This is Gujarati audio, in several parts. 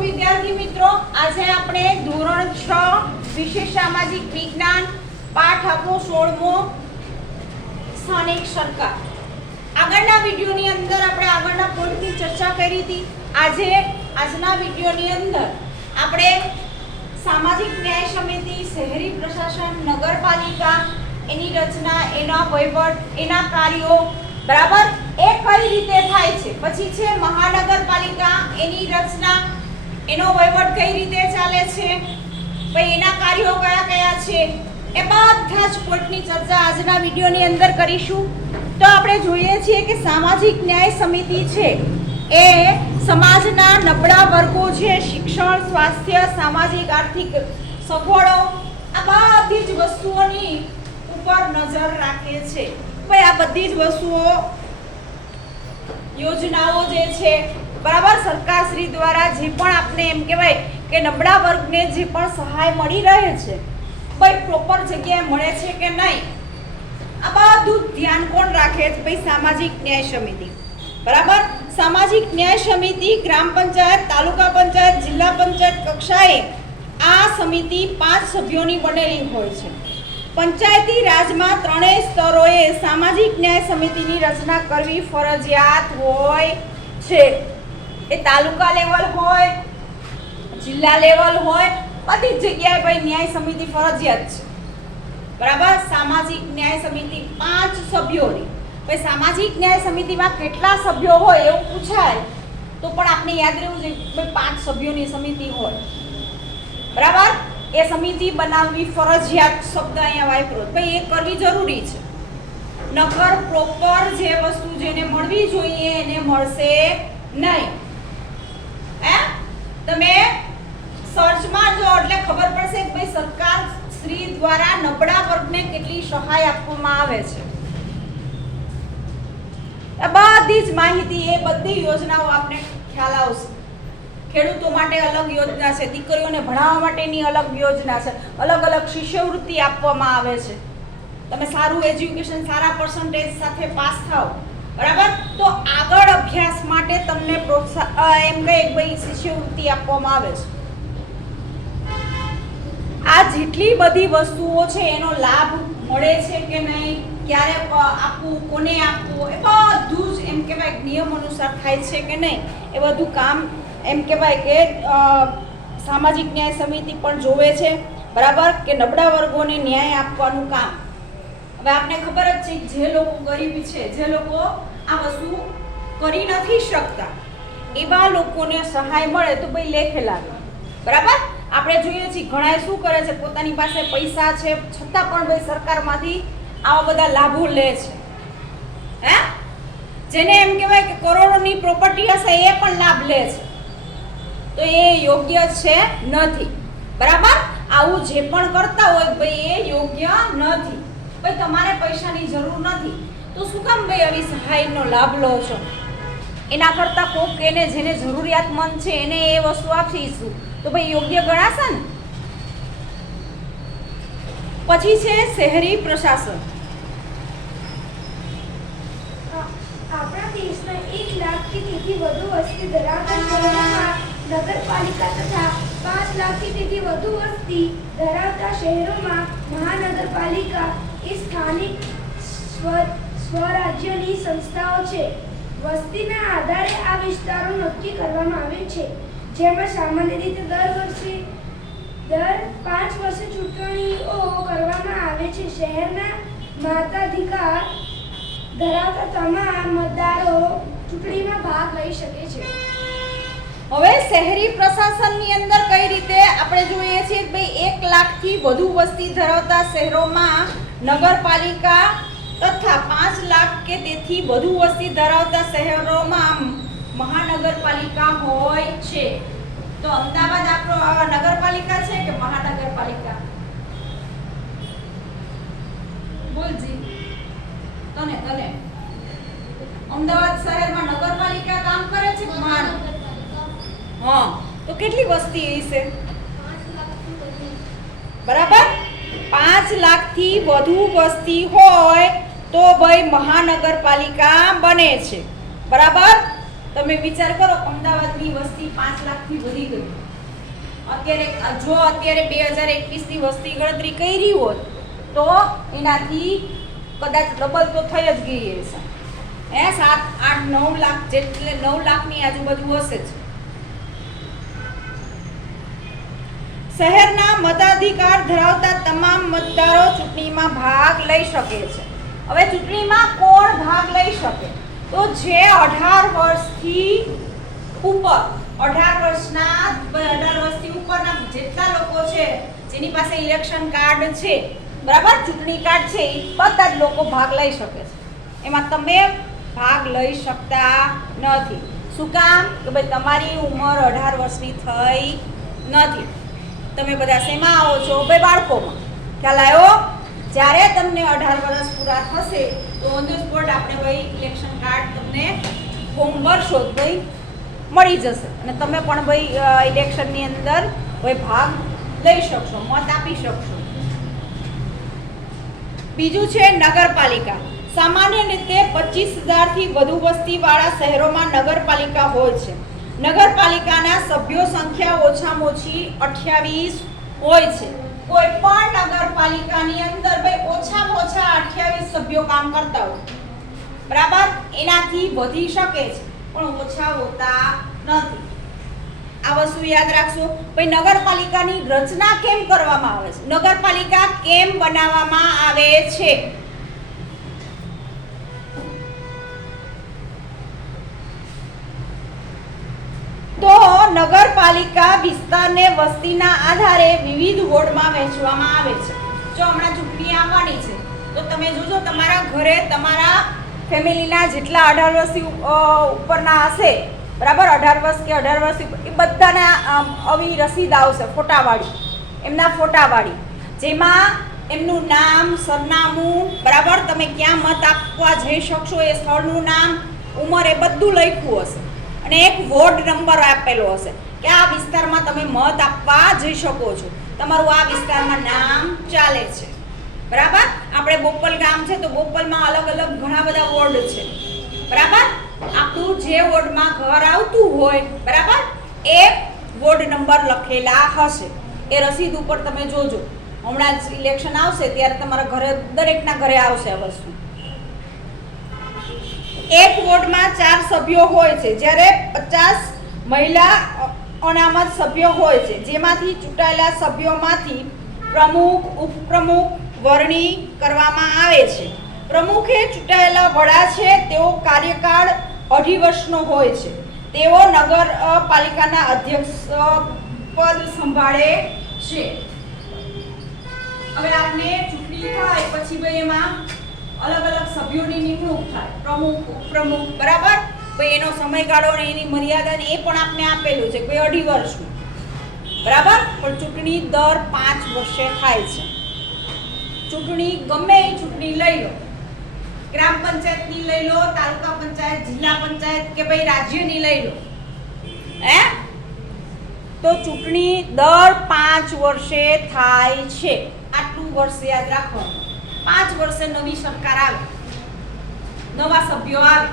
વિદ્યાર્થી મિત્રો, આજે આપણે ધોરણ 6 વિષય સામાજિક વિજ્ઞાન પાઠ આપણો 16મો સ્થાનિક સરકાર. આગળના વિડિયોની અંદર આપણે આગળના પોઈન્ટની ચર્ચા કરી હતી. આજના વિડિયોની અંદર આપણે સામાજિક ન્યાય સમિતિ, શહેરી પ્રશાસન, નગરપાલિકા, એની રચના, એના વહીવટ, એના કાર્યો, બરાબર, એ કઈ રીતે થાય છે. પછી છે મહાનગરપાલિકા, એની રચના, એનો વહીવટ કઈ રીતે ચાલે છે, પછી એના કાર્યો કયા કયા છે, એ બધા જ પોઈન્ટની ચર્ચા આજના વિડિયોની અંદર કરીશું. તો આપણે જોઈએ છીએ કે સામાજિક ન્યાય સમિતિ છે એ સમાજના નબળા વર્ગો છે, શિક્ષણ, સ્વાસ્થ્ય, સામાજિક આર્થિક સગવડો, આ બધી જ વસ્તુઓની ઉપર નજર રાખે છે. ભાઈ આ બધી જ વસ્તુઓ, યોજનાઓ જે છે, બરાબર, સરકારશ્રી દ્વારા જે પણ આપને એમ કહેવાય કે નબળા વર્ગને જે પણ સહાય મળી રહે છે, ભાઈ પ્રોપર જગ્યાએ મળે છે કે નહીં, આ બધું ધ્યાન કોણ રાખે છે? ભાઈ સામાજિક ન્યાય સમિતિ. બરાબર, સામાજિક ન્યાય સમિતિ ગ્રામ પંચાયત, તાલુકા પંચાયત, જિલ્લા પંચાયત કક્ષાએ આ સમિતિ 5 સભ્યોની બનેલી હોય છે. પંચાયતી રાજમાં ત્રણેય સ્તરોએ સામાજિક ન્યાય સમિતિની રચના કરવી ફરજિયાત હોય છે. એ તાલુકા લેવલ હોય, જિલ્લા લેવલ હોય, બધી જ જગ્યાએ ભાઈ ન્યાય સમિતિ ફરજિયાત છે. બરાબર, સામાજિક ન્યાય સમિતિ 5 સભ્યોની. ભાઈ સામાજિક ન્યાય સમિતિમાં કેટલા સભ્યો હોય એવું પૂછાય તો પણ આપણે યાદ રહેવું જોઈએ, ભાઈ 5 સભ્યોની સમિતિ હોય. બરાબર, એ સમિતિ બનાવવી ફરજિયાત શબ્દ અહીંયા વાપરો, ભાઈ એ કરવી જરૂરી છે. નકર પ્રોપર જે વસ્તુ જેને મળવી જોઈએ એને મળશે નહીં. તમે સર્ચમાં જો એટલે ખબર પડશે કે ભાઈ સરકાર શ્રી દ્વારા નબળા વર્ગને કેટલી સહાય આપવામાં આવે છે. આ બધી જ માહિતી, એ બધી યોજનાઓ આપને ખ્યાલ આવશે. ખેડૂતો માટે અલગ યોજના છે, દીકરીઓને ભણાવવા માટેની અલગ યોજના છે, અલગ અલગ શિષ્યવૃત્તિ આપવામાં આવે છે. તમે સારું એજ્યુકેશન, સારા પર્સન્ટેજ સાથે પાસ થાઓ, બરાબર, તો આગળ અભ્યાસ માટે તમને પ્રોત્સાહન એમ કઈ ભાઈ શિષ્યવૃત્તિ આપવામાં આવે છે. આ જેટલી બધી વસ્તુઓ છે એનો લાભ મળે છે કે નહીં, ક્યારે આપવું, કોને આપવું, એ બધું જ એમ કહેવાય નિયમ અનુસાર થાય છે કે નહીં, એ બધું કામ એમ કહેવાય કે સામાજિક ન્યાય સમિતિ પણ જોવે છે. બરાબર, કે નબળા વર્ગોને ન્યાય આપવાનું કામ. હવે આપને ખબર જ છે કે જે લોકો ગરીબ છે, જે લોકો આ વસ્તુ કરી નથી શકતા, એવા લોકોને સહાય મળે તો ભાઈ લેખે લાગે. બરાબર, આપણે જોઈએ છીએ ઘણા શું કરે છે, પોતાની પાસે પૈસા છે છતાં પણ ભાઈ સરકારમાંથી આવા બધા લાભો લે છે. જેને એમ કહેવાય કે કરોડોની પ્રોપર્ટી હશે એ પણ લાભ લે છે, તો એ યોગ્ય છે નથી. બરાબર, આવું જે પણ કરતા હોય ભાઈ એ યોગ્ય નથી. ભાઈ તમારે પૈસાની જરૂર નથી તો શું કામ ભાઈ આવી સહાયનો લાભ લો છો? એના કરતાં કોક એને જેને જરૂરિયાતમંદ છે એને એ વસ્તુ આપીશું તો ભાઈ યોગ્ય ગણાશે ને. પછી છે શહેરી પ્રશાસન. આપણા દેશના 1 લાખથી તેથી વધુ વસ્તી ધરાવતા શહેરોમાં નગરપાલિકા તથા 5 લાખથી તેથી વધુ વસ્તી ધરાવતા શહેરોમાં મહાનગરપાલિકા એ સ્થાનિક સ્વરાજ્યની સંસ્થાઓ છે. વસ્તીના આધારે આ વિસ્તારો નક્કી કરવામાં આવે છે, જેમાં સામાન્ય રીતે દર 5 વર્ષે ચૂંટણીઓ કરવામાં આવે છે. શહેરના મતાધિકાર ધરાવતા તમામ મતદારો ચૂંટણીમાં ભાગ લઈ શકે છે. હવે શહેરી પ્રશાસનની અંદર કઈ રીતે આપણે જોઈએ છીએ કે ભાઈ 1 લાખથી વધુ વસ્તી ધરાવતા શહેરોમાં નગરપાલિકા તથા 5 લાખ કે તેથી વધુ વસ્તી ધરાવતા શહેરોમાં મહાનગરપાલિકા હોય છે. તો અમદાવાદ આપણો નગરપાલિકા છે કે મહાનગરપાલિકા? બોલજી, તને અમદાવાદ શહેરમાં નગરપાલિકા કામ કરે છે કે હા, તો કેટલી વસ્તી હશે? બરાબર, 5 લાખથી વધુ વસ્તી હોય તો ભાઈ મહાનગરપાલિકા બને છે. બરાબર, તમે વિચાર કરો, અમદાવાદની વસ્તી 5 લાખથી વધી ગઈ. અત્યારે 2021 ની વસ્તી ગણતરી કરી હોત તો એનાથી કદાચ ડબલ તો થઈ જ ગઈ હશે. 7, 8, 9 લાખ જેટલે 9 લાખની આજુબાજુ હશે જ. શહેરના મતાધિકાર ધરાવતા તમામ મતદારો ચૂંટણીમાં ભાગ લઈ શકે છે. હવે ચૂંટણીમાં કોણ ભાગ લઈ શકે? તો જે 18 વર્ષથી ઉપર 18 વર્ષથી ઉપરના જેટલા લોકો છે, જેની પાસે ઇલેક્શન કાર્ડ છે, બરાબર, ચૂંટણી કાર્ડ છે, એ બધા જ લોકો ભાગ લઈ શકે છે. એમાં તમે ભાગ લઈ શકતા નથી. શું કામ? કે ભાઈ તમારી ઉંમર 18 વર્ષની થઈ નથી. તમે બધા શેમાં આવો છો? ભાઈ બાળકોમાં. ખ્યાલ આવ્યો? જ્યારે તમને 18 વર્ષ પૂરા થશે તો ઓન ધ સ્પોટ આપણે ભાઈ ઇલેક્શન કાર્ડ તમને ફોર્મ ભરશો તો ભાઈ મળી જશે અને તમે પણ ભાઈ ઇલેક્શનની અંદર ભાઈ ભાગ લઈ શકશો, મત આપી શકશો. બીજું છે નગરપાલિકા. સામાન્ય રીતે 25,000 થી વધુ વસ્તીવાળા શહેરોમાં નગરપાલિકા હોય છે. નગરપાલિકાના સભ્યો સંખ્યા ઓછામાં ઓછી 28 હોય છે. કોઈ પણ નગરપાલિકાની અંદર ભાઈ ઓછામાં ઓછા 28 સભ્યો કામ કરતા હોય, બરાબર. એનાથી વધી શકે છે પણ ઓછા હોતા નથી. આ વસ્તુ યાદ રાખશો. ભાઈ નગરપાલિકાની રચના કેમ કરવામાં આવે છે? નગરપાલિકા કેમ બનાવવામાં આવે છે? તો નગરપાલિકા વિસ્તારને વસ્તીના આધારે વિવિધ વોર્ડમાં વહેંચવામાં આવે છે. જો હમણાં ચૂંટણી આવવાની છે તો તમે જોજો તમારા ઘરે તમારા ફેમિલીના જેટલા 18 વર્ષથી ઉપરના હશે, બરાબર, 18 વર્ષ કે 18 વર્ષથી એ બધાના આવી રસીદ આવશે ફોટાવાળી, એમના ફોટાવાળી, જેમાં એમનું નામ, સરનામું, બરાબર, તમે ક્યાં મત આપવા જઈ શકશો એ સ્થળનું નામ, ઉંમર, એ બધું લખ્યું હશે અને એક વોર્ડ નંબર આપેલો હશે કે આ વિસ્તારમાં તમે મત આપવા જઈ શકો છો. તમારું આ વિસ્તારમાં નામ ચાલે છે, બરાબર. આપણે બોપલ ગામ છે તો બોપલમાં અલગ અલગ ઘણા બધા વોર્ડ છે, બરાબર. આપણું જે વોર્ડમાં ઘર આવતું હોય, બરાબર, એ વોર્ડ નંબર લખેલા હશે. એ રસીદ ઉપર તમે જોજો. હમણાં જ ઇલેક્શન આવશે ત્યારે તમારા ઘરે, દરેકના ઘરે આવશે આ વસ્તુ. એક વોર્ડમાં 4 સભ્યો હોય છે, જ્યારે 50 મહિલા અનામત સભ્યો હોય છે, જેમાંથી ચૂંટાયેલા સભ્યોમાંથી પ્રમુખ, ઉપપ્રમુખ વરણી કરવામાં આવે છે. પ્રમુખે ચૂંટાયેલા વડા છે, તેઓ કાર્યકાળ 2.5 વર્ષનો હોય છે. તેઓ નગરપાલિકાના અધ્યક્ષ પદ સંભાળે છે. હવે આપણે ચૂંટણી થાય પછી ભાઈ એમાં અલગ અલગ સભ્યોની નિમણૂક થાય, પ્રમુખ, ઉપપ્રમુખ, બરાબર. ભાઈ એનો સમયગાળો અને એની મર્યાદા એ પણ આપણે આપેલું છે કે 2.5 વર્ષનું, બરાબર. પણ ચૂંટણી દર 5 વર્ષે થાય છે. ચૂંટણી ગમે એ ચૂંટણી લઈ લો, ગ્રામ પંચાયતની લઈ લો, તાલુકા પંચાયત, જિલ્લા પંચાયત કે ભાઈ રાજ્યની લઈ લો, તો ચૂંટણી દર 5 વર્ષે થાય છે. આટલું વર્ષ યાદ રાખવાનું. 5 વર્ષે નવી સરકાર આવે, નવા સભ્યો આવે,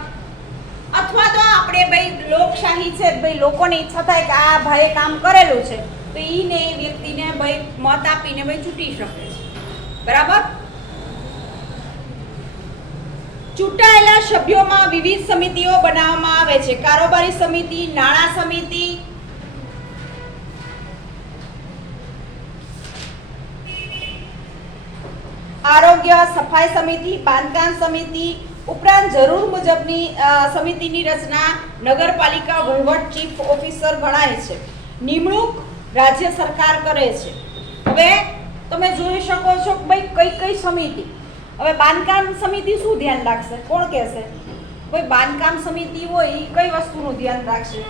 અથવા તો આપણે ભાઈ લોકશાહી છે, ભાઈ લોકોની ઈચ્છા થાય કે આ ભાઈએ કામ કરેલું છે તો ઈને એ વ્યક્તિને ભાઈ મત આપીને ભાઈ ચૂંટી શકે છે, બરાબર. ચૂંટાયેલા સભ્યોમાં વિવિધ સમિતિઓ બનાવવામાં આવે છે. કારોબારી સમિતિ, નાણાં સમિતિ, આરોગ્ય સફાઈ સમિતિ, બાંધકામ સમિતિ, ઉપરાંત જરૂર મુજબની સમિતિની રચના નગરપાલિકા વહીવટ ચીફ ઓફિસર ગણાય છે. નિમણૂક રાજ્ય સરકાર કરે છે. હવે તમે જોઈ શકો છો કે ભાઈ કઈ કઈ સમિતિ. હવે બાંધકામ સમિતિ શું ધ્યાન રાખશે? કોણ કહેશે? કોઈ બાંધકામ સમિતિ હોય એ કઈ વસ્તુનું ધ્યાન રાખશે?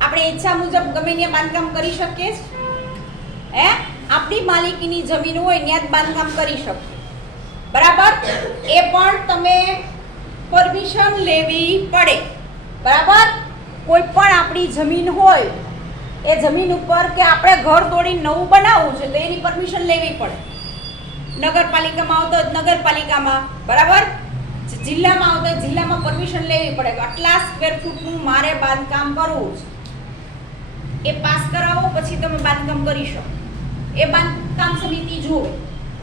આપણે ઈચ્છા મુજબ ગમે ત્યાં બાંધકામ કરી શકીએ છીએ? આપણી માલિકીની જમીન હોય ત્યાં જ બાંધકામ કરી શકીએ, બરાબર. એ પણ તમે પરમિશન લેવી પડે, બરાબર. કોઈ પણ આપણી જમીન હોય, એ જમીન ઉપર કે આપણે ઘર તોડીને નવું બનાવવું છે તો એની પરમિશન લેવી પડે. નગરપાલિકામાં આવતો નગરપાલિકામાં, બરાબર. જિલ્લામાં આવતા જિલ્લામાં પરમિશન લેવી પડે કે આટલા સ્ક્વેર ફૂટનું મારે બાંધકામ કરવું છે, એ પાસ કરાવો પછી તમે બાંધકામ કરી શકો. એ બાંધકામ સમિતિ જોવે.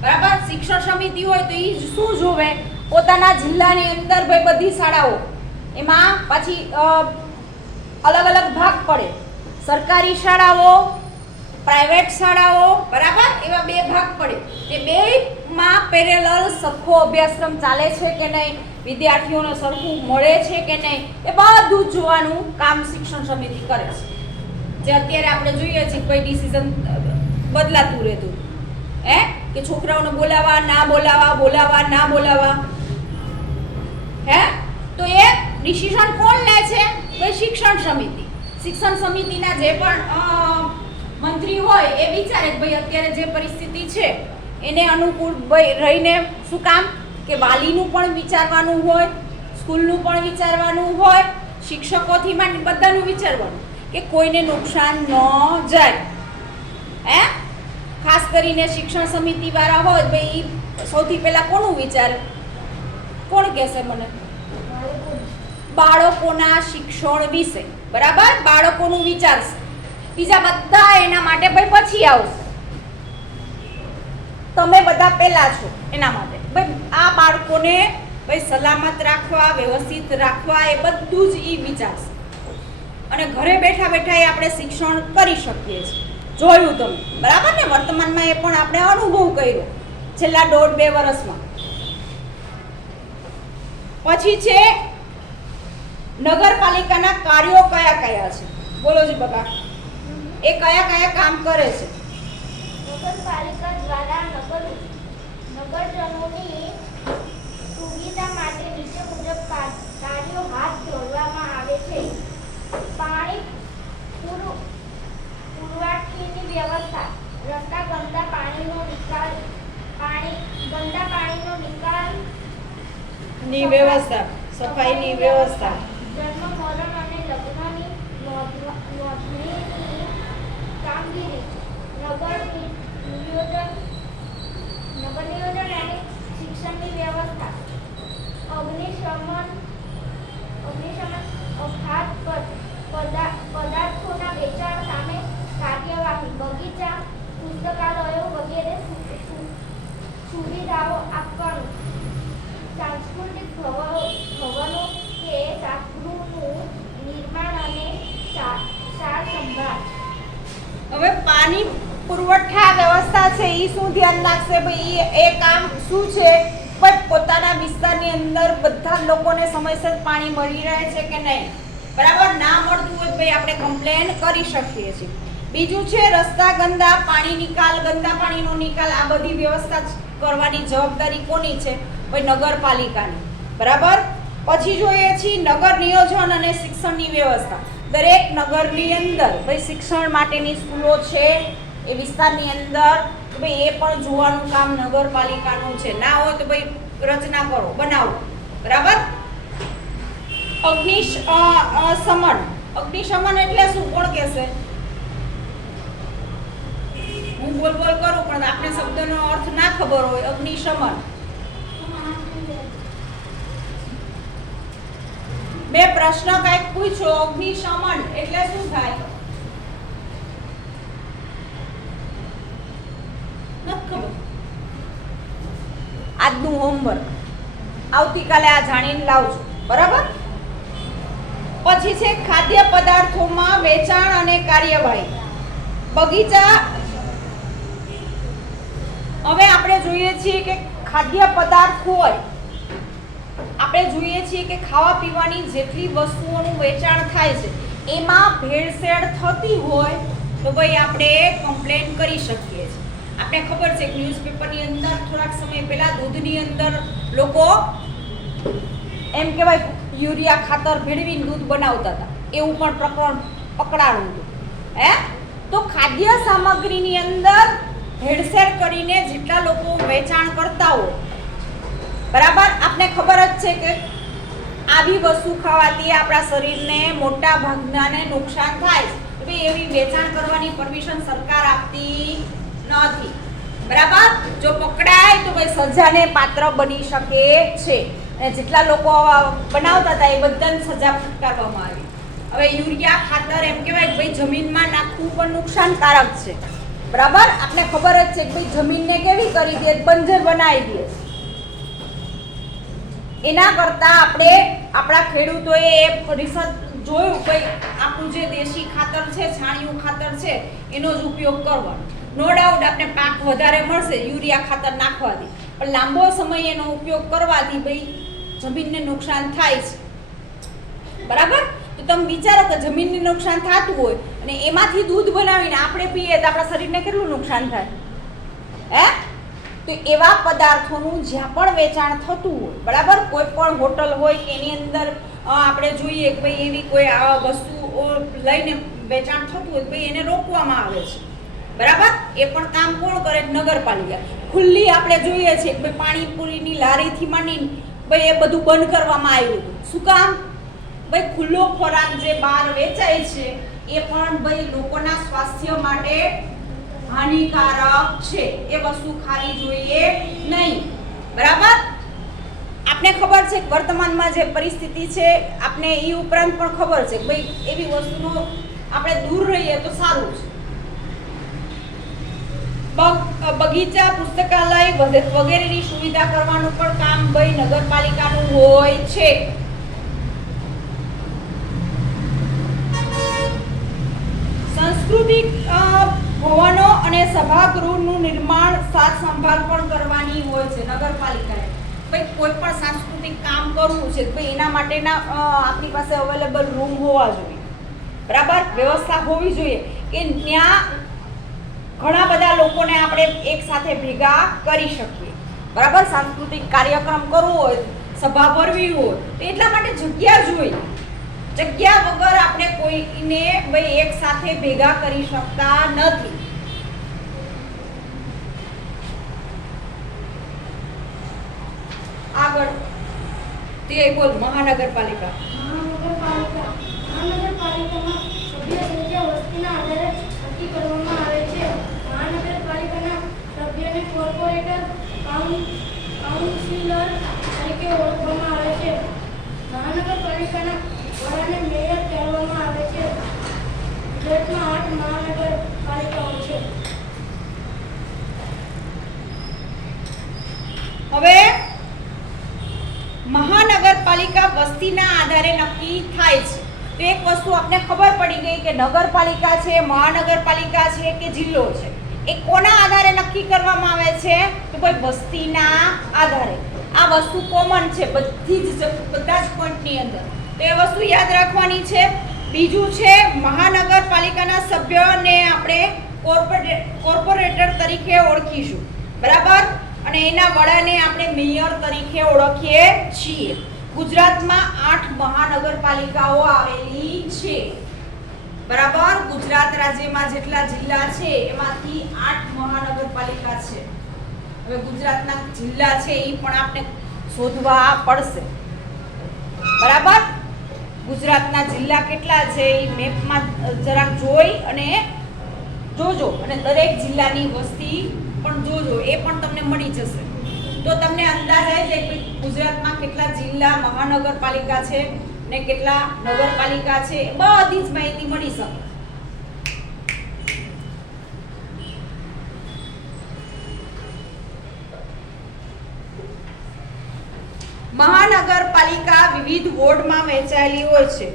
બરાબર. શિક્ષણ સમિતિ હોય તો એ શું જોવે? પોતાના જિલ્લાની અંદર ભાઈ બધી શાળાઓ, એમાં પછી અલગ અલગ ભાગ પડે. સરકારી શાળાઓ, પ્રાઇવેટ શાળાઓ, બરાબર, એવા બે ભાગ પડે. એ બેમાં પેરેલલ સરખો અભ્યાસક્રમ ચાલે છે કે નહીં, વિદ્યાર્થીઓને સરખું મળે છે કે નહીં, એ બધું જ જોવાનું કામ શિક્ષણ સમિતિ કરે છે. જે અત્યારે આપણે જોઈએ છીએ કોઈ ડિસિઝન બદલાતું રહેતું કે છોકરાઓને બોલાવા ના બોલાવા, બોલાવા ના બોલાવા, તો એ ડિસિઝન કોણ લે છે? ભાઈ શિક્ષણ સમિતિ. શિક્ષણ સમિતિના જે પણ મંત્રી હોય એ વિચારે કે ભાઈ અત્યારે જે પરિસ્થિતિ છે એને અનુકૂળ ભાઈ રહીને શું કામ કે વાલીનું પણ વિચારવાનું હોય, સ્કૂલનું પણ વિચારવાનું હોય, શિક્ષકોથી માંડી બધાનું વિચારવાનું કે કોઈને નુકસાન ન જાય. ખાસ કરીને શિક્ષણ સમિતિ વાળા હોય ભાઈ સૌથી પહેલા કોનું વિચારે? કોણ કહેશે મને? બાળકોના શિક્ષણ વિશે. બરાબર. બાળકોનું વિચારશે. બીજા બધા એના માટે ભાઈ પછી આવશે. તમે બધા પહેલા છો એના માટે. ભાઈ આ બાળકોને ભાઈ સલામત રાખવા, વ્યવસ્થિત રાખવા, એ બધું જ ઈ વિચારશે. અને ઘરે બેઠા બેઠા આપણે શિક્ષણ કરી શકીએ છીએ. જોયું તમે, બરાબર ને? વર્તમાનમાં એ પણ આપણે અનુભવ કર્યો છેલ્લા 1.5-2 વર્ષમાં. પછી છે નગરપાલિકાના કાર્યો કયા કયા છે? બોલો જી બકા, એ કયા કયા કામ કરે છે? નગરપાલિકા દ્વારા નગરજનોની સુવિધા માટે નીચે મુજબ કાર્યો હાથ ધરવામાં આવે છે. પાણી પુરવઠાની વ્યવસ્થા, રસ્તા, ગંદા પાણીનો નિકાલ ની વ્યવસ્થા, સફાઈની વ્યવસ્થા, જન્મ, મરણ અને લગ્નની નોંધણીની કામગીરી, નગર નિયોજન અને શિક્ષણની વ્યવસ્થા, અગ્નિશમન અપઘાત પદાર્થોના વેચાણ સામે કાર્યવાહી, બગીચા, પુસ્તકાલયો વગેરે સુવિધાઓ આપવાનું, સાંસ્કૃતિક ભવનો કે શાસ્ત્રોનું નિર્માણ અને સાર સંભાળ. હવે પાણી પુરવઠા વ્યવસ્થા છે એ શું ધ્યાન રાખશે? ભાઈ એ કામ શું છે? પણ પોતાના વિસ્તારની અંદર બધા લોકોને સમયસર પાણી મળી રહે છે કે નહીં? બરાબર. ના મળતું હોય ભાઈ આપણે કમ્પ્લેન કરી શકીએ છીએ. બીજું છે રસ્તા, ગંદા પાણી નિકાલ, ગંદા પાણીનો નિકાલ. આ બધી વ્યવસ્થા કરવાની જવાબદારી કોની છે? ભાઈ નગરપાલિકાની. બરાબર. પછી જોઈએ છીએ નગર નિયોજન અને શિક્ષણની વ્યવસ્થા. દરેક નગરની અંદર ભાઈ શિક્ષણ માટેની સ્કૂલો છે એ વિસ્તારની અંદર, ભાઈ એ પણ જોવાનું કામ નગરપાલિકાનું છે. ના હોય તો ભાઈ રચના કરો, બનાવો. બરાબર. અગ્નિશમન એટલે શું? કોણ કહેશે? હું બોલ કરું પણ આપણે શબ્દનો અર્થ ના ખબર હોય. અગ્નિશમન. બે પ્રશ્ન કઈક પૂછો. અગ્નિશમન એટલે શું થાય? નથી ખબર. આજનું હોમવર્ક આવતીકાલે આ જાણીને લાવજો. બરાબર. પછી છે ખાદ્ય પદાર્થોમાં વેચાણ અને કાર્યવાહી, બગીચા. હવે આપણે જોઈએ છીએ કે ખાદ્ય પદાર્થ હોય, આપણે જોઈએ છીએ કે ખાવા પીવાની જેટલી વસ્તુઓનું વેચાણ થાય છે એમાં ભેળસેળ થતી હોય તો ભાઈ આપણે કમ્પ્લેન કરી શકીએ છીએ. આપણે ખબર છે કે ન્યૂઝપેપરની અંદર થોડાક સમય પહેલા દૂધની અંદર લોકો એમ કહેવાય યુરિયા ખાતર ભેળવીને દૂધ બનાવતા હતા, એવું પણ પ્રકરણ પકડાયું હતું. તો ખાદ્ય સામગ્રીની અંદર ભેળસેળ કરીને જેટલા લોકો વેચાણ કરતા હોય, બરાબર, આપને ખબર જ છે કે આવી વસ્તુ ખાવાથી આપણા શરીરને મોટા ભાગનાને નુકસાન થાય છે. એવી વેચાણ કરવાની પરમિશન સરકાર આપતી નથી. બરાબર. જો પકડાય તો ભાઈ સજાને પાત્ર બની શકે છે. અને જેટલા લોકો આવા બનાવતા હતા એ બધાને સજા ફટકારવામાં આવી. હવે યુરિયા ખાતર એમ કહેવાય કે ભાઈ જમીનમાં નાખવું પણ નુકસાનકારક છે. બરાબર, આપણે ખબર જ છે કે ભાઈ જમીનને કેવી કરી દે, બંજર બનાવી દે. એના કરતા આપણે આપણા ખેડૂતોએ રિસર્ચ જોયું ભાઈ આપણું જે દેશી ખાતર છે, છાણિયું ખાતર છે, એનો જ ઉપયોગ કરવાનો. નો ડાઉટ આપણે પાક વધારે મળશે યુરિયા ખાતર નાખવાથી, પણ લાંબો સમય એનો ઉપયોગ કરવાથી ભાઈ જમીનને નુકસાન થાય છે. બરાબર, તો તમે વિચારો કે જમીનને નુકસાન થતું હોય અને એમાંથી દૂધ બનાવીને આપણે પીએ તો આપણા શરીરને કેટલું નુકસાન થાય હે? તો એવા પદાર્થોનું જ્યાં પણ વેચાણ થતું હોય, બરાબર, કોઈ પણ હોટલ હોય કે એની અંદર આપણે જોઈએ કે ભાઈ એવી કોઈ આ વસ્તુઓ લઈને વેચાણ થતું હોય તો ભાઈ એને રોકવામાં આવે છે. બરાબર, એ પણ કામ કોણ કરે? નગરપાલિકા. ખુલ્લી આપણે જોઈએ છે કે ભાઈ પાણીપુરીની લારીથી માંડીને ભાઈ એ બધું બંધ કરવામાં આવ્યું હતું. શું કામ? ભાઈ ખુલ્લો ખોરાક જે બહાર વેચાય છે એ પણ ભાઈ લોકોના સ્વાસ્થ્ય માટે હાનિકારક છે. એ વસ્તુ ખાવી જોઈએ નહીં. બરાબર, આપને ખબર છે કે વર્તમાનમાં જે પરિસ્થિતિ છે આપને એ ઉપરાંત પણ ખબર છે કે ભાઈ એવી વસ્તુનો આપણે દૂર રહીએ તો સારું છે. બગીચા, પુસ્તકાલય વગેરેની સુવિધા કરવાનું પણ કામ ભાઈ નગરપાલિકાનું હોય છે. સાંસ્કૃતિક ભવનો અને સભાગૃહનું નિર્માણ, સાત સંભાળ પણ કરવાની હોય છે નગરપાલિકાએ. ભાઈ કોઈ પણ સાંસ્કૃતિક કામ કરવું છે ભાઈ એના માટેના આપણી પાસે અવેલેબલ રૂમ હોવા જોઈએ. બરાબર, વ્યવસ્થા હોવી જોઈએ કે ત્યાં ઘણા બધા લોકોને આપણે એક સાથે ભેગા કરી શકીએ. બરાબર, સાંસ્કૃતિક કાર્યક્રમ કરવો હોય, સભા ભરવી હોય તો એટલા માટે જગ્યા જોઈએ. જગ્યા વગર આપણે કોઈને ભાઈ એક સાથે ભેગા કરી શકતા નથી. આગળ તે બોલ. મહાનગરપાલિકા. મહાનગરપાલિકામાં સભ્ય સંખ્યા વસ્તીના આધારે નક્કી કરવામાં આવે છે. મહાનગરપાલિકાના સભ્યને કોર્પોરેટર કાઉન્સિલર તરીકે ઓળખવામાં આવે છે. મહાનગરપાલિકાના વડાને મેયર કહેવામાં આવે છે. ગુજરાતમાં 8 મહાનગરપાલિકાઓ છે. હવે મહાનગરપાલિકા વસ્તીના આધારે નક્કી થાય છે. તો એક વસ્તુ આપને ખબર પડી ગઈ કે નગરપાલિકા છે, મહાનગરપાલિકા છે કે જિલ્લો છે, એ કોના આધારે નક્કી કરવામાં આવે છે? તો ભાઈ વસ્તીના આધારે. આ વસ્તુ કોમન છે બધા જ પોઈન્ટની અંદર, તો એ વસ્તુ યાદ રાખવાની છે. બીજું છે મહાનગરપાલિકાના સભ્યોને આપણે કોર્પોરેટર તરીકે ઓળખીશું. બરાબર, અને એના વડાને આપણે મેયર તરીકે ઓળખીએ છીએ. ગુજરાતમાં 8 મહાનગરપાલિકાઓ આવેલી છે. બરાબર, ગુજરાત રાજ્યમાં જેટલા જિલ્લા છે એમાંથી 8 મહાનગરપાલિકા છે. હવે ગુજરાતના જિલ્લા છે એ પણ આપણે શોધવા પડશે. બરાબર, ગુજરાતના જિલ્લા કેટલા છે એ મેપમાં જરાક જોઈ અને જોજો, અને દરેક જિલ્લાની વસ્તી પણ જોજો, એ પણ તમને મળી જશે. તો તમને અંદાજ આવી જાય કે ગુજરાતમાં કેટલા જિલ્લા, મહાનગરપાલિકા છે ને કેટલા નગરપાલિકા છે, બધી જ માહિતી મળી શકે. મહાનગરપાલિકા વિવિધ વોર્ડમાં વહેંચાયેલી હોય છે.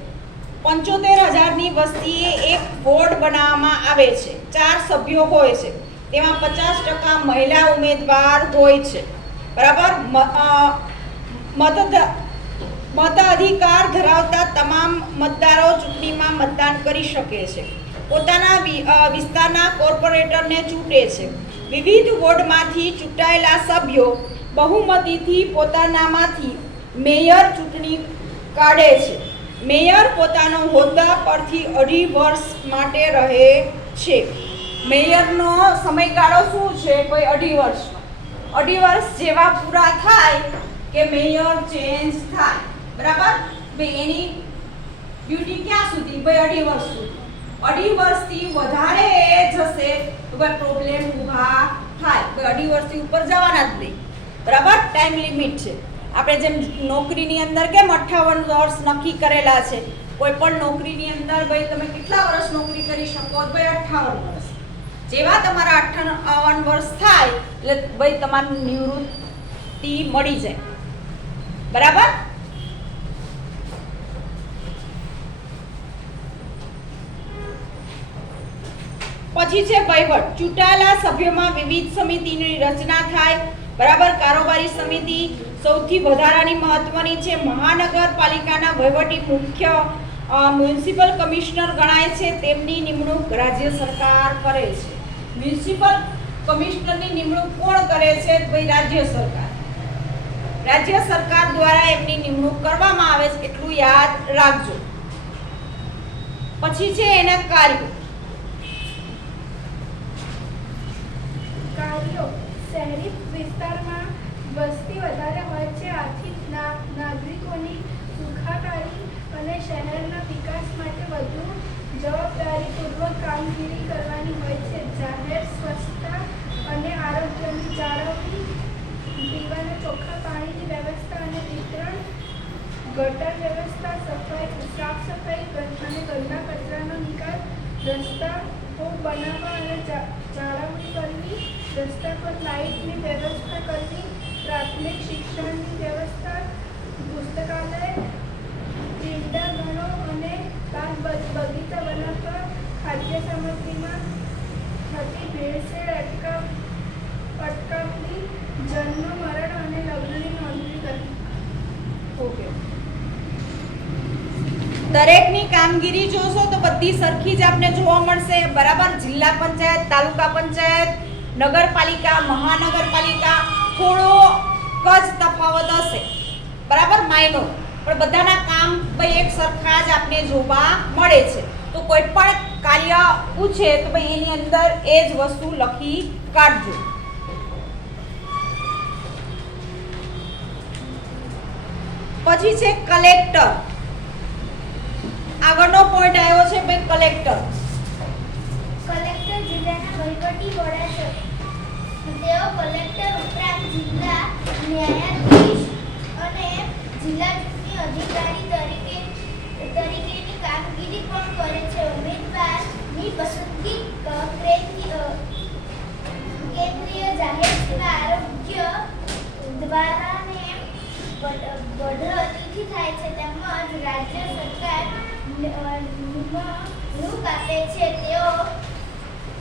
75,000ની વસ્તીએ એક વોર્ડ બનાવવામાં આવે છે. 4 સભ્યો હોય છે, તેમાં 50% મહિલા ઉમેદવાર હોય છે. બરાબર, મતાધિકાર ધરાવતા તમામ મતદારો ચૂંટણીમાં મતદાન કરી શકે છે. પોતાના વિસ્તારના કોર્પોરેટરને ચૂંટે છે. વિવિધ વોર્ડમાંથી ચૂંટાયેલા સભ્યો બહુમતીથી પોતાનામાંથી મેયર ચૂંટણી કાઢે છે. મેયર પોતાનો હોદ્દા પરથી 2.5 વર્ષ માટે રહે છે. મેયરનો સમયગાળો શું છે? કોઈ 2.5 વર્ષનો. 2.5 વર્ષ જેવા પૂરા થાય કે મેયર ચેન્જ થાય. બરાબર, ભાઈ એની ડ્યુટી ક્યાં સુધી? ભાઈ 2.5 વર્ષ સુધી. 2.5 વર્ષથી વધારે જશે તો ભાઈ પ્રોબ્લેમ ઊભા થાય. ભાઈ 2.5 વર્ષથી ઉપર જવાના જ નહીં. બરાબર, ટાઈમ લિમિટ છે. આપણે જેમ નોકરીની અંદર કેમ 58 વર્ષ નક્કી કરેલા છે, કોઈ પણ નોકરીની અંદર ભાઈ તમે કેટલા વર્ષ નોકરી કરી શકો? ભાઈ 58 વર્ષ. જેવા તમારા 58 વર્ષ થાય એટલે ભાઈ તમારી નિવૃત્તિ મળી જાય. બરાબર? પછી છે વહીવટ. ચૂંટાયેલા સભ્યોમાં વિવિધ સમિતિની રચના થાય. બરાબર? કારોબારી સમિતિ સૌથી વધારાની મહત્વની છે. મહાનગરપાલિકાના વહીવટી મુખ્ય મ્યુનિસિપલ કમિશનર ગણાય છે. તેમની નિમણૂક રાજ્ય સરકાર કરે છે. મ્યુનિસિપલ કમિશનરની નિમણૂક કોણ કરે છે? ભાઈ રાજ્ય સરકાર. રાજ્ય સરકાર દ્વારા એમની નિમણૂક કરવામાં આવે છે, એટલું યાદ રાખજો. પછી છે એના કાર્યો. શહેરી વિસ્તારમાં વસ્તી વધારે હોય છે, આથી નાગરિકોની સુખાકારી અને શહેરના વિકાસ માટે વધુ જવાબદારીપૂર્વક કામગીરી કરવાની હોય છે. જાહેર સ્વચ્છતા અને આરોગ્યની જાળવણી, પીવાના ચોખ્ખા પાણીની વ્યવસ્થા અને વિતરણ, ગટર વ્યવસ્થા, સાફ સફાઈ અને ગંદા કચરાનો નિકાલ, રસ્તા બનાવવા અને જાળવણી કરવી, રસ્તા પર લાઇટની વ્યવસ્થા કરવી, પ્રાથમિક શિક્ષણની વ્યવસ્થા, પુસ્તકાલય, ક્રીડાગણો અને બાગ બગીચા બનાવવા, ખાદ્ય સામગ્રીમાં થતી ભેળસેળ અટકાવવી, જન્મ, મરણ અને લગ્નની નોંધણી કરવી. ઓકે. દરેકની કામગીરી જોશો તો બધી સરખી જ આપને જોવા મળશે. બરાબર? જિલ્લા પંચાયત, તાલુકા પંચાયત, નગરપાલિકા, મહાનગરપાલિકા થોડો જ તફાવત હશે. બરાબર? માઇનોર, પણ બધાના કામ ભાઈ એક સરખા જ આપને જોવા મળે છે. તો કોઈ પણ કાર્ય પૂછે તો ભાઈ એની અંદર એ જ વસ્તુ લખી કાઢજો. પછી છે કલેક્ટર. આગળનો પોઈન્ટ આવ્યો છે ભાઈ કલેક્ટર. કલેક્ટર જિલ્લાના વહીવટી વડા છે. તેઓ કલેક્ટર ઉપરાંત જિલ્લા ન્યાયાધીશ અને જિલ્લા ચૂંટણી અધિકારી તરીકેની કામગીરી પણ કરે છે. ઉમેદવારની પસંદગી કેન્દ્રીય જાહેર સેવા આરોગ્ય દ્વારા બઢતીથી થાય છે, તેમજ રાજ્ય સરકાર નિમણૂક આપે છે.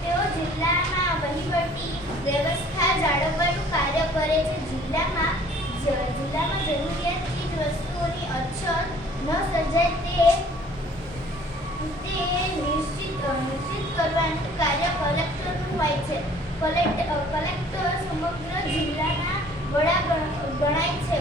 તેઓ જિલ્લામાં વહીવટી વ્યવસ્થા જાળવવાનું કાર્ય કરે છે. જિલ્લામાં જરૂરિયાત ચીજ વસ્તુઓની અછત ન સર્જાય તે નિશ્ચિત કરવાનું કાર્ય કલેક્ટરનું હોય છે. કલેક્ટર સમગ્ર જિલ્લાના વડા ગણાય છે.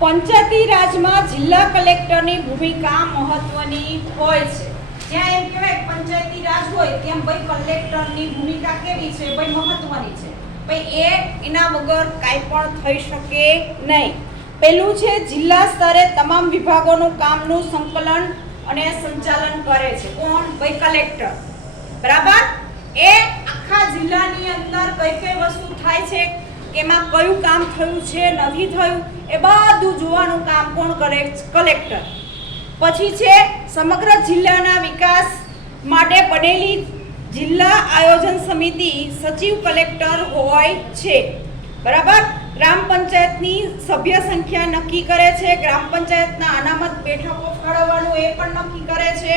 પંચાયતી રાજમાં જિલ્લા કલેક્ટરની ભૂમિકા મહત્વની હોય છે. જ્યાં એમ કહેવાય પંચાયતી રાજ હોય ત્યાં ભાઈ કલેક્ટરની ભૂમિકા કેવી છે? ભાઈ મહત્વની છે. ભાઈ એના વગર કાંઈ પણ થઈ શકે નહીં. પહેલું છે જિલ્લા સ્તરે તમામ વિભાગોનું કામનું સંકલન અને સંચાલન કરે છે. કોણ? ભાઈ કલેક્ટર. બરાબર? એ આખા જિલ્લાની અંદર કઈ કઈ વસ્તુ થાય છે, એમાં કયું કામ થયું છે, નથી થયું, એ બધું જોવાનું કામ કોણ કરે? કલેક્ટર. પછી છે સમગ્ર જિલ્લાના વિકાસ માટે બનેલી જિલ્લા આયોજન સમિતિ સચિવ કલેક્ટર હોય છે. બરાબર? ગ્રામ પંચાયતની સભ્ય સંખ્યા નક્કી કરે છે. ગ્રામ પંચાયતના અનામત બેઠકો ફાળવવાનું એ પણ નક્કી કરે છે.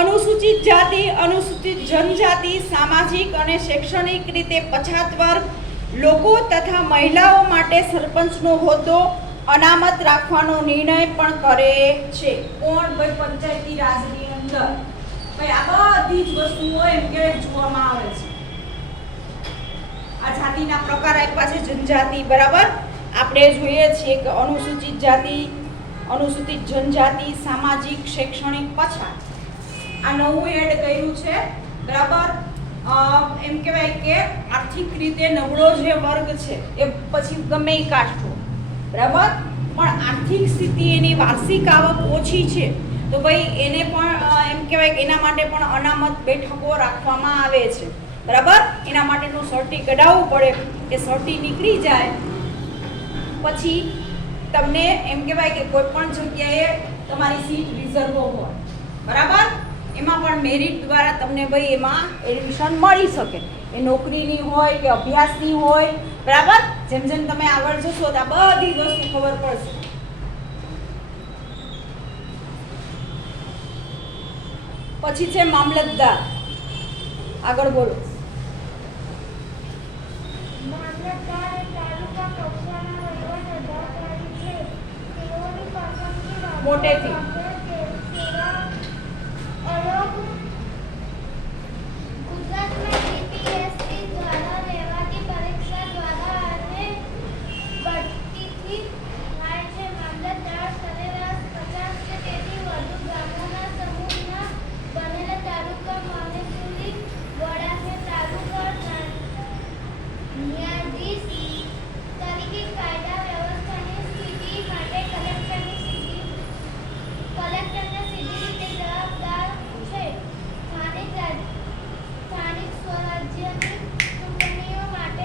અનુસૂચિત જાતિ, અનુસૂચિત જનજાતિ, સામાજિક અને શૈક્ષણિક રીતે પછાત વર્ગ લોકો તથા મહિલાઓ માટે સરપંચનો હોદ્દો અનામત રાખવાનો નિર્ણય પણ કરે છે. કોણ? ભાઈ પંચાયતી રાજની અંદર ભાઈ આ બધી જ વસ્તુઓ એમ કે જોવામાં આવે છે. આ જાતિના પ્રકાર આપ્યા છે. જનજાતિ. બરાબર? આપણે જોઈએ છીએ કે અનુસૂચિત જાતિ, અનુસૂચિત જનજાતિ, સામાજિક, શૈક્ષણિક પછાત, આ નવું એડ કર્યું છે. બરાબર? એમ કહેવાય કે આર્થિક રીતે નબળો જે વર્ગ છે એ પછી ગમે એ કાસ્ટ હોય. બરાબર? પણ આર્થિક સ્થિતિ એની વાર્ષિક આવક ઓછી છે તો ભાઈ એને પણ એમ કહેવાય કે એના માટે પણ અનામત બેઠકો રાખવામાં આવે છે. બરાબર. એના માટેનું સર્ટી કઢાવવું પડે. એ સર્ટી નીકળી જાય પછી તમને એમ કહેવાય કે કોઈ પણ જગ્યાએ તમારી સીટ રિઝર્વ હોય, બરાબર, એમાં પણ મેરિટ દ્વારા તમને ભાઈ એમાં એડમિશન મળી શકે. એ નોકરીની હોય કે અભ્યાસની હોય, બરાબર. જેમ જેમ તમે આગળ જશો તો આ બધી વસ્તુ ખબર પડશે. પછી છે મામલતદાર. આગળ બોલો. મામલતદાર એ તાલુકા કક્ષાના વહીવટ અધિકારી છે. તેઓની પસંદગી મોટેથી. સેવા અયોગ ગુજરાતમાં જીપીએસસી દ્વારા લેવાતી પરીક્ષા દ્વારા અને બઢતીથી થાય છે. મામલતદાર સરેરાશ 50 કે તેથી વધુ ગામોના સમૂહના બનેલા તાલુકા મહેસૂલી વડાને તાલુકા ન્યાયાધીશ તરીકે કાયદા વ્યવસ્થાની સ્થિતિ માટે કલેક્ટરને સીધી રીતે જવાબદાર છે. સ્થાનિક સ્વરાજ્યની ચૂંટણીઓ માટે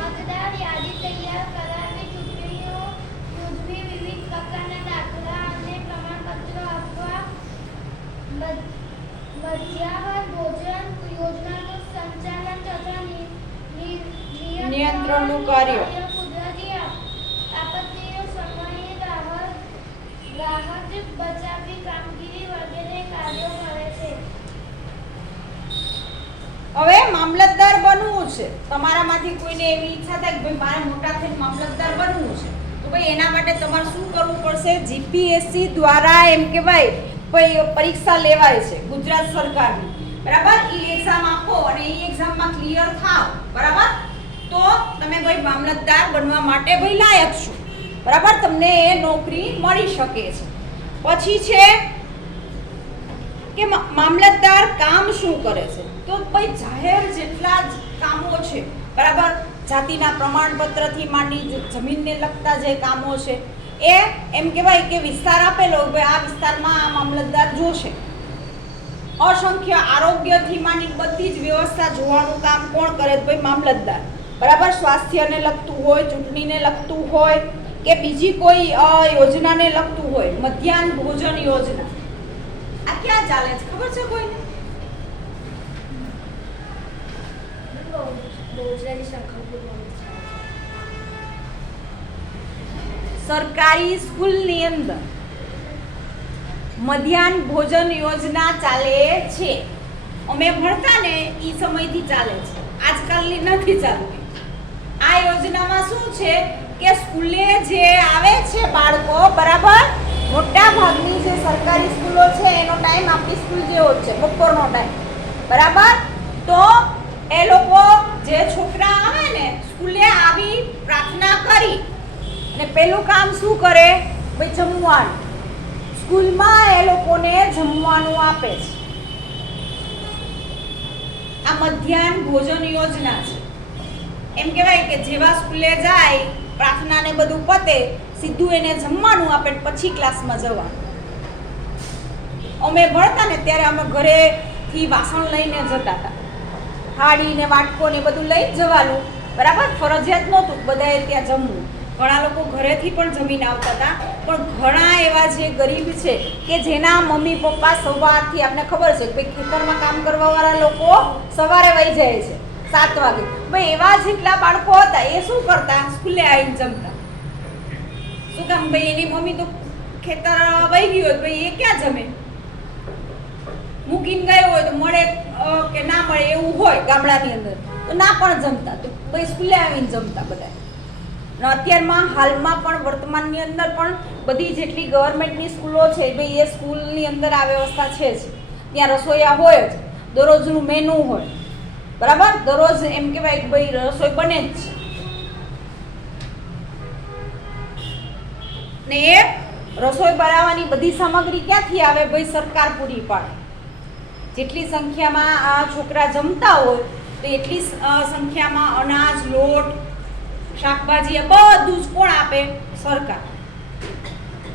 મતદાર યાદી તૈયાર કરાવી, ચૂંટણીઓ યોજવી, વિવિધ પ્રકારના દાખલા અને પ્રમાણપત્રો આપવા, મધ્યાહન ભોજન યોજનાનું સંચાલન તથા નિયંત્રણનું કાર્ય, કુદરતી આપત્તિઓ સમયે રાહત બચાવની કામગીરી વગેરે કાર્યો કરે છે. હવે મામલતદાર બનવું છે, તમારામાંથી કોઈને એવી ઈચ્છા થાય કે ભાઈ મારે મોટા થઈને મામલતદાર બનવું છે, તો ભાઈ એના માટે તમારે શું કરવું પડશે? જીપીએસસી દ્વારા એમ કહેવાય ભાઈ પરીક્ષા લેવાય છે ગુજરાત સરકારની, બરાબર. એ એક્ઝામ આપો અને એ એક્ઝામમાં ક્લિયર થાવ, બરાબર, તો તમે ભાઈ મામલતદાર બનવા માટે ભાઈ લાયક છો, બરાબર. તમને એ નોકરી મળી શકે છે. પછી છે કે મામલતદાર કામ શું કરે છે? તો ભાઈ જાહેર જેટલા જ કામો છે, બરાબર, જાતિના પ્રમાણપત્રથી માંડી જમીનને લગતા જે કામો છે એ એમ કહેવાય કે વિસ્તાર આપેલો ભાઈ આ વિસ્તારમાં આ મામલતદાર જોશે. અસંખ્ય આરોગ્યથી માંડી બધી જ વ્યવસ્થા જોવાનું કામ કોણ કરે? ભાઈ મામલતદાર, બરાબર. સ્વાસ્થ્યને લગતું હોય, ચૂંટણીને લગતું હોય કે બીજી કોઈ યોજનાને લગતું હોય. મધ્યાહન ભોજન યોજના આ ક્યાં ચાલે છે ખબર છે કોઈને? સરકારી સ્કૂલની અંદર મધ્યાહન ભોજન યોજના ચાલે છે. અમે ભણતા ને એ સમયથી ચાલે છે, આજકાલની નથી ચાલતી. આ યોજનામાં શું છે કે સ્કૂલે જે આવે છે બાળકો, બરાબર, મોટા ભાગની જે સરકારી સ્કૂલો છે એનો ટાઈમ આપણી સ્કૂલ જેવો જ છે, બપોરનો ટાઈમ, બરાબર. તો એ લોકો જે છોકરા આવે ને સ્કૂલે આવી પ્રાર્થના કરી અને પેલું કામ શું કરે? ભાઈ જમવાનું. સ્કૂલમાં એ લોકોને જમવાનું આપે છે. આ મધ્યાહન ભોજન યોજના છે. એમ કહેવાય કે જેવા સ્કૂલે જાય, પ્રાર્થના ને બધું પતે, સીધું એને જમવાનું આપે પછી ક્લાસમાં જવાનું. અમે ભણતા ને ત્યારે અમે ઘરેથી વાસણ લઈને જતા હતા, થાળી ને વાટકો ને બધું લઈ જ જવાનું, બરાબર. ફરજિયાત નહોતું બધાએ ત્યાં જમવું. ઘણા લોકો ઘરેથી પણ જમીને આવતા હતા, પણ ઘણા એવા જે ગરીબ છે કે જેના મમ્મી પપ્પા સવારથી, આપણે ખબર છે કે ભાઈ ખેતરમાં કામ કરવાવાળા લોકો સવારે વહી જાય છે 7 વાગે, ભાઈ એવા જેટલા બાળકો હતા એ શું કરતા? સ્કૂલે આવીને જમતા. શું કામ? ભાઈ એની મમ્મી તો ખેતર વહી ગઈ હોય, ભાઈ એ ક્યાં જમે? મૂકીને ગયો હોય તો મળે કે ના મળે એવું હોય ગામડાની અંદર, તો ના પણ જમતા, તો ભાઈ સ્કૂલે આવીને જમતા બધા. અત્યારમાં હાલમાં પણ વર્તમાનની અંદર પણ બધી જેટલી ગવર્મેન્ટની સ્કૂલો છે ભાઈ એ સ્કૂલની અંદર આ વ્યવસ્થા છે જ. ત્યાં રસોઈયા હોય જ, દરરોજનું મેનુ હોય, બરાબર. દરરોજ એમ કહેવાય કે ભાઈ રસોઈ બને જ છે. ને એ રસોઈ બનાવવાની બધી સામગ્રી ક્યાંથી આવે? ભાઈ સરકાર પૂરી પાડે. જેટલી સંખ્યામાં આ છોકરા જમતા હોય તો એટલી સંખ્યામાં અનાજ, લોટ, શાકભાજી બધું જ કોણ આપે? સરકાર.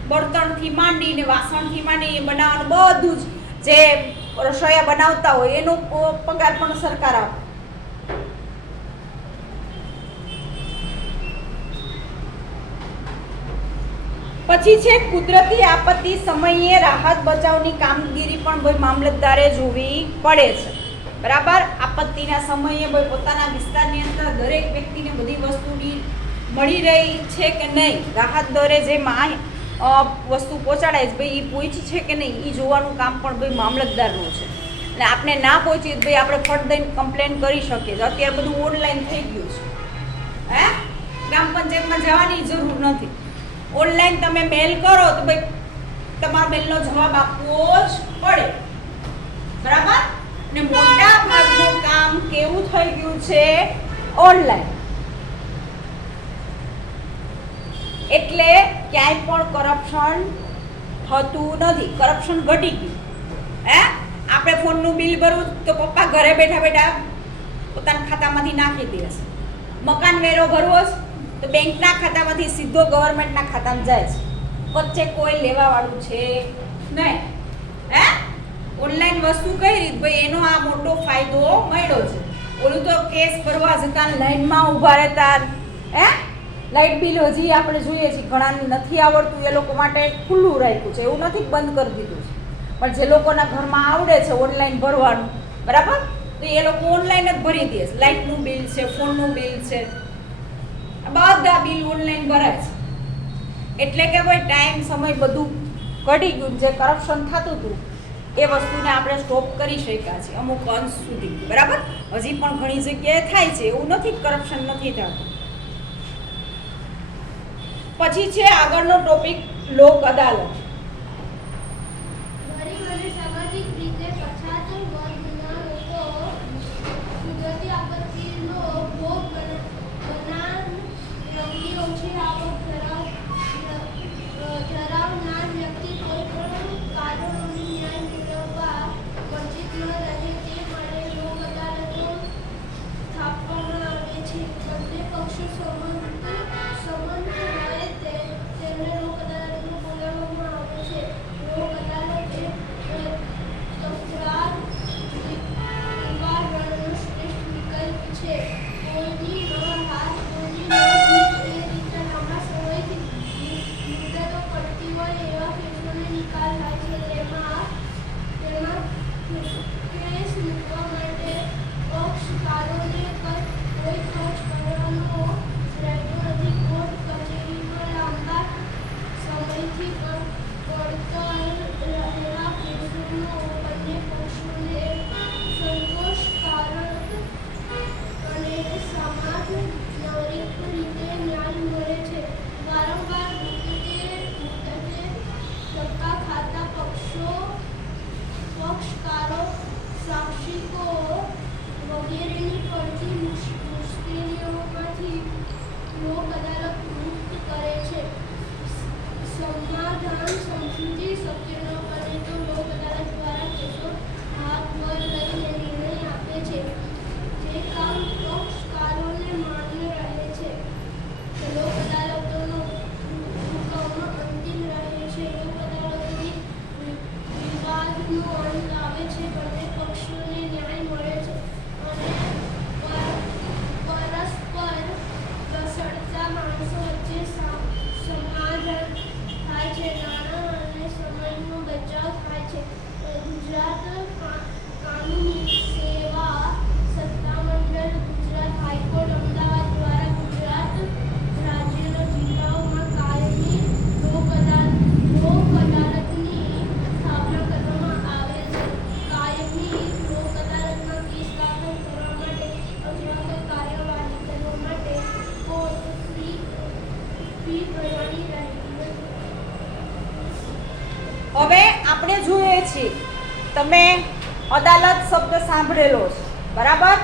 બળતણથી માંડીને વાસણથી માંડીને બનાવવાનું બધું જ જે રસોઈયા બનાવતા હોય એનો પગાર પણ સરકાર આપે. પછી છે કુદરતી આપત્તિ સમયે રાહત બચાવની કામગીરી પણ ભાઈ મામલતદારે જોવી પડે છે. બરાબર, આપત્તિના સમયે ભાઈ પોતાના વિસ્તારની અંદર દરેક વ્યક્તિને બધી વસ્તુની મળી રહી છે કે નહીં, રાહત દરે જે વસ્તુ પહોંચાડાય છે ભાઈ એ પહોંચી છે કે નહીં એ જોવાનું કામ પણ ભાઈ મામલતદારનું છે. અને આપણે ના પહોંચી ભાઈ આપણે ફટ દઈને કમ્પ્લેન કરી શકીએ છીએ. અત્યારે બધું ઓનલાઈન થઈ ગયું છે. હે, ગ્રામ પંચાયતમાં જવાની જરૂર નથી. ઓનલાઈન તમે મેલ કરો તો ભાઈ તમારા મેલનો જવાબ આપવો જ પડે. બરાબર, ને મોટા ભાગનું કામ કેવું થઈ ગયું છે? ઓનલાઈન. એટલે ક્યાંય પણ કરપ્શન થતું નથી, કરપ્શન ઘટી ગયું. હે, આપણે ફોનનું બિલ ભરવું તો પપ્પા ઘરે બેઠા બેઠા પોતાના ખાતામાંથી નાખી દેશે. મકાન વેરો ભરવો તો બેંકના ખાતામાંથી સીધો ગવર્મેન્ટના ખાતામાં જાય છે. વચ્ચે કોઈ લેવા વાળું છે નહીં. હે, ઓનલાઈન વસ્તુ કઈ રીત ભાઈ એનો આ મોટો ફાયદો મળ્યો છે. ઓલું તો કેસ ભરવા જતા લાઈનમાં ઊભા રહેતા. હે, લાઇટ બિલ હજી આપણે જોઈએ છીએ ઘણાને નથી આવડતું એ લોકો માટે ખુલ્લું રાખ્યું છે, એવું નથી બંધ કરી દીધું છે. પણ જે લોકોના ઘરમાં આવડે છે ઓનલાઈન ભરવાનું, બરાબર, તો એ લોકો ઓનલાઈન જ ભરી દે છે. લાઇટનું બિલ છે, ફોનનું બિલ છે, બધા બિલ ઓનલાઈન ભરાય છે. એટલે કે ભાઈ ટાઈમ સમય બધું ઘટી ગયું. જે કરપ્શન થતું હતું એ વસ્તુને આપણે સ્ટોપ કરી શક્યા છીએ અમુક અંશ સુધી. બરાબર, હજી પણ ઘણી જગ્યાએ થાય છે, એવું નથી કરપ્શન નથી થતું. પછી છે આગળનો ટોપિક લોક અદાલત. ગરીબ અને સામાજિક રીતે પછાત વર્ગના લોકો કુદરતી આપત્તિનો ભોગ બનનાર વ્યક્તિ, ઓછી આવક ધરાવનાર વ્યક્તિ કોઈ પણ કારણોથી ન્યાય મેળવવા વંચિત ન રહે તે માટે લોક અદાલતો સ્થાપવામાં આવે છે. બંને પક્ષો સંમત હોય તેમને લોક અદાલતમાં બોલાવવામાં આવે છે. લોક અદાલત એ તકરાર નિવારણનો શ્રેષ્ઠ વિકલ્પ છે. કોઈની ન હાર, કોઈની ન જીત એ રીતે લાંબા સમયથી મુદ્દતો પડતી હોય એવા કેસોનો નિકાલ થાય છે. તેમાં કેસ મૂકવા માટે પક્ષકારોને કોઈ ખર્ચ કરવાનો રહેતો નથી. કોર્ટ કચેરીમાં લાંબા સમયથી પડતર રહેલા કેસોનો બંને પક્ષોને સંતોષકારક અને સમાજ નાગરિક રીતે ન્યાય મળે છે. વારંવાર મુદ્દતે ધક્કા ખાતા પક્ષકારો, સાક્ષીકો વગેરેની પડતી મુશ્કેલીઓમાંથી લોક અદાલત મુક્ત કરે છે. સમાધાન સમજૂતી શક્ય ન બને તો લોક અદાલત દ્વારા કેસો હાથ પર લઈને નિર્ણય આપે છે. જે કામ પક્ષકારોને માન્ય રહે છે. લોક અદાલતોનો હુકમ અંતિમ રહે છે. લોક અદાલતોથી વિવાદનો અંત આવે છે. બંને પક્ષોને ન્યાય મળે છે અને પરસ્પર ઘસડતા માણસો વચ્ચે સમાધાન થાય છે. નાણાં અને સમયનો બચાવ થાય છે. ગુજરાત કાનૂની સેવા સત્તામંડળ ગુજરાત હાઈકોર્ટ અમદાવાદ દ્વારા ગુજરાત રાજ્યના જિલ્લાઓમાં કાયમી લોક અદાલતની સ્થાપના કરવામાં આવેલ છે. કાયમી લોક અદાલતમાં કેસ દાખલ કરવા માટે અથવા કોઈ કાર્યવાહી કરવા માટે કોર્ટ ફી ભરવાની રહેતી નથી. હવે આપણે જોઈએ છીએ, તમે અદાલત શબ્દ સાંભળેલો છે, બરાબર,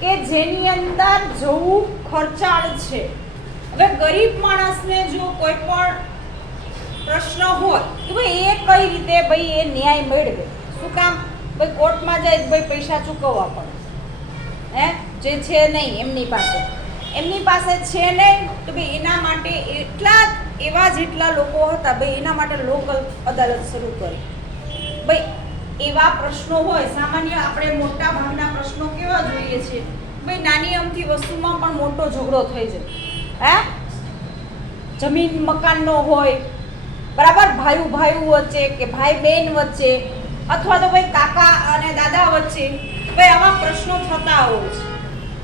કે જેની અંદર જવું ખર્ચાળ છે. હવે ગરીબ માણસને જો કોઈ પણ પ્રશ્ન હોય તો ભાઈ એ કઈ રીતે ભાઈ એ ન્યાય મેળવે? શું કામ? ભાઈ કોર્ટમાં જાય ભાઈ પૈસા ચૂકવવા પડે. હે, જે છે નહીં એમની પાસે છે નહીં તો ભાઈ એના માટે એવા જેટલા લોકો હતા ભાઈ એના માટે લોક અદાલત શરૂ કરી. ભાઈ એવા પ્રશ્નો હોય, સામાન્ય આપણે મોટા ભાગના પ્રશ્નો કેવા જોઈએ છે ભાઈ, નાની અમથી વસ્તુમાં પણ મોટો ઝઘડો થઈ જાય, જમીન મકાનનો હોય, બરાબર, ભાઈ વચ્ચે કે ભાઈ બહેન વચ્ચે, અથવા તો ભાઈ કાકા અને દાદા વચ્ચે, ભાઈ આવા પ્રશ્નો થતા હોય છે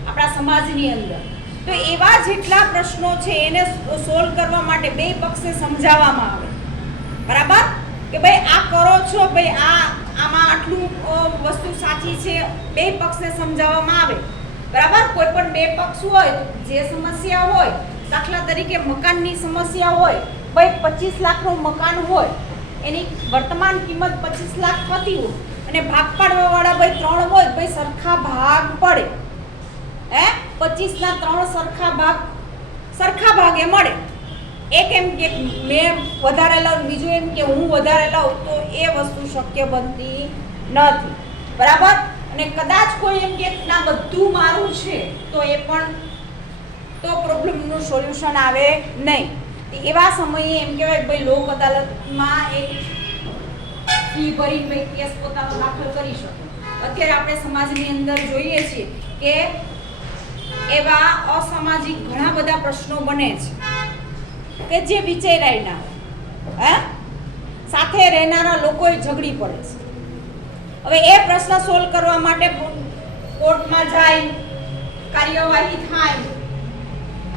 આપણા સમાજની અંદર. તો એવા જેટલા પ્રશ્નો છે એને સોલ્વ કરવા માટે બે પક્ષે સમજાવવામાં આવે, બરાબર, કે ભાઈ આ કરો છો, ભાઈ આમાં આટલું વસ્તુ સાચી છે, બે પક્ષને સમજાવવામાં આવે, બરાબર. કોઈ પણ બે પક્ષ હોય, જે સમસ્યા હોય, દાખલા તરીકે મકાનની સમસ્યા હોય, ભાઈ 25 લાખનું મકાન હોય, એની વર્તમાન કિંમત 25 લાખ થતી હોય અને ભાગ પાડવાવાળા ભાઈ 3 હોય, ભાઈ સરખા ભાગ પડે, 25 ના 3 સરખા ભાગે મળે. એક એમ કે મેં વધારે લઉં, બીજું એમ કે હું વધારે લઉં, તો એ વસ્તુ શક્ય બનતી નથી, બરાબર. અને કદાચ કોઈ એમ કે ના બધું મારું છે, તો એ પણ તો પ્રોબ્લેમનું સોલ્યુશન આવે નહીં. એવા સમયે એમ કહેવાય ભાઈ લોક અદાલતમાં એક ફી ભરીને ભાઈ કેસ પોતાનો દાખલ કરી શકે. અત્યારે આપણે સમાજની અંદર જોઈએ છીએ કે એવા અસામાજિક ઘણા બધા પ્રશ્નો બને છે કે જે વિચારાય ના હોય, સાથે રહેનારા લોકો ઝઘડી પડે છે. હવે એ પ્રશ્ન સોલ્વ કરવા માટે કોર્ટમાં જાય, કાર્યવાહી થાય,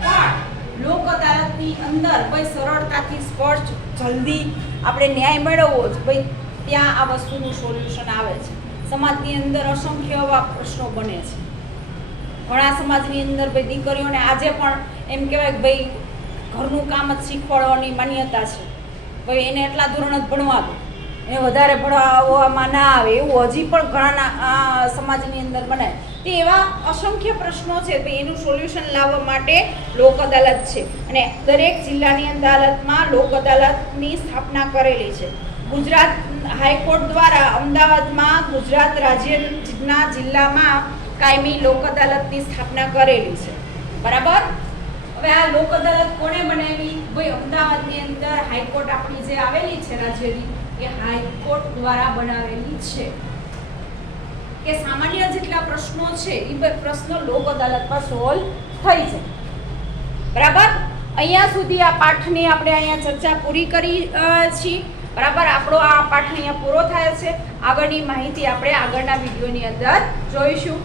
પણ લોક અદાલતની અંદર ભાઈ સરળતાથી સ્પષ્ટ જલ્દી આપણે ન્યાય મેળવવો છે, ભાઈ ત્યાં આ વસ્તુનું સોલ્યુશન આવે છે. સમાજની અંદર અસંખ્ય એવા પ્રશ્નો બને છે. ઘણા સમાજની અંદર ભાઈ દીકરીઓને આજે પણ એમ કહેવાય કે ભાઈ ઘરનું કામ જ શીખવાડવાની માન્યતા છે, ભાઈ એને એટલા ધોરણ જ ભણવા દો, એને વધારે ભણાવવામાં ના આવે, એવું હજી પણ ઘણા સમાજની અંદર બને. તે એવા અસંખ્ય પ્રશ્નો છે, ભાઈ એનું સોલ્યુશન લાવવા માટે લોક અદાલત છે અને દરેક જિલ્લાની અદાલતમાં લોક અદાલતની સ્થાપના કરેલી છે. ગુજરાત હાઈકોર્ટ દ્વારા અમદાવાદમાં ગુજરાત રાજ્યના જિલ્લામાં કાયમી લોક અદાલતની સ્થાપના કરેલી છે, બરાબર. હવે આ લોક અદાલત કોણે બનાવી? ભાઈ અમદાવાદની અંદર હાઈકોર્ટ આપણી જે આવેલી છે રાજ્યની, એ હાઈકોર્ટ દ્વારા બનાવેલી છે કે સામાન્ય જેટલા પ્રશ્નો છે એ પ્રશ્નો લોક અદાલતમાં સોલ્વ થઈ છે, બરાબર. અહીંયા સુધી આ પાઠની આપણે અહીંયા ચર્ચા પૂરી કરી છીએ, બરાબર. આપણો આ પાઠ અહીંયા પૂરો થાય છે. આગળની માહિતી આપણે આગળના વિડીયોની અંદર જોઈશું.